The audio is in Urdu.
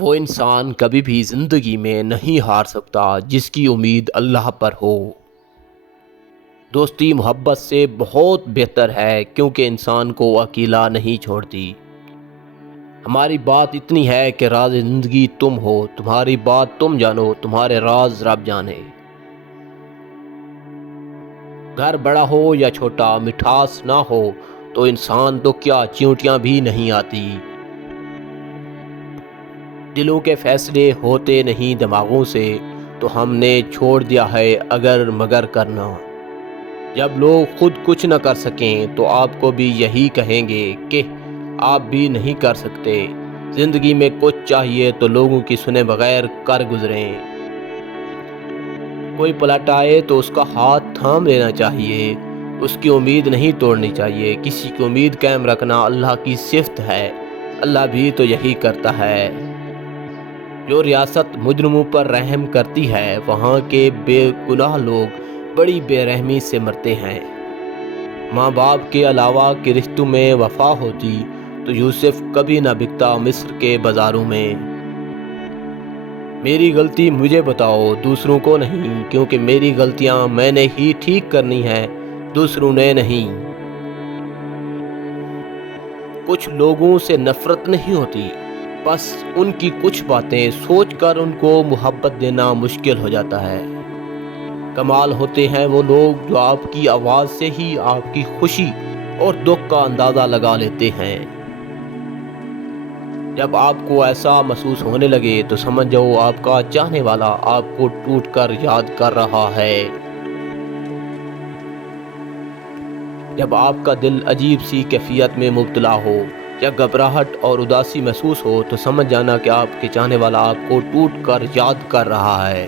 وہ انسان کبھی بھی زندگی میں نہیں ہار سکتا جس کی امید اللہ پر ہو۔ دوستی محبت سے بہت بہتر ہے کیونکہ انسان کو اکیلا نہیں چھوڑتی۔ ہماری بات اتنی ہے کہ راز زندگی تم ہو، تمہاری بات تم جانو، تمہارے راز رب جانے۔ گھر بڑا ہو یا چھوٹا، مٹھاس نہ ہو تو انسان تو کیا چیونٹیاں بھی نہیں آتی۔ دلوں کے فیصلے ہوتے نہیں دماغوں سے، تو ہم نے چھوڑ دیا ہے اگر مگر کرنا۔ جب لوگ خود کچھ نہ کر سکیں تو آپ کو بھی یہی کہیں گے کہ آپ بھی نہیں کر سکتے۔ زندگی میں کچھ چاہیے تو لوگوں کی سنے بغیر کر گزریں۔ کوئی پلٹ آئے تو اس کا ہاتھ تھام لینا چاہیے، اس کی امید نہیں توڑنی چاہیے۔ کسی کی امید قائم رکھنا اللہ کی صفت ہے، اللہ بھی تو یہی کرتا ہے۔ جو ریاست مجرموں پر رحم کرتی ہے، وہاں کے بے گناہ لوگ بڑی بے رحمی سے مرتے ہیں۔ ماں باپ کے علاوہ کے رشتوں میں وفا ہوتی تو یوسف کبھی نہ بکتا مصر کے بازاروں میں۔ میری غلطی مجھے بتاؤ، دوسروں کو نہیں، کیونکہ میری غلطیاں میں نے ہی ٹھیک کرنی ہے، دوسروں نے نہیں۔ کچھ لوگوں سے نفرت نہیں ہوتی، بس ان کی کچھ باتیں سوچ کر ان کو محبت دینا مشکل ہو جاتا ہے۔ کمال ہوتے ہیں وہ لوگ جو آپ کی آواز سے ہی آپ کی خوشی اور دکھ کا اندازہ لگا لیتے ہیں۔ جب آپ کو ایسا محسوس ہونے لگے تو سمجھ جاؤ آپ کا چاہنے والا آپ کو ٹوٹ کر یاد کر رہا ہے۔ جب آپ کا دل عجیب سی کیفیت میں مبتلا ہو یا گھبراہٹ اور اداسی محسوس ہو تو سمجھ جانا کہ آپ کے چاہنے والا آپ کو ٹوٹ کر یاد کر رہا ہے۔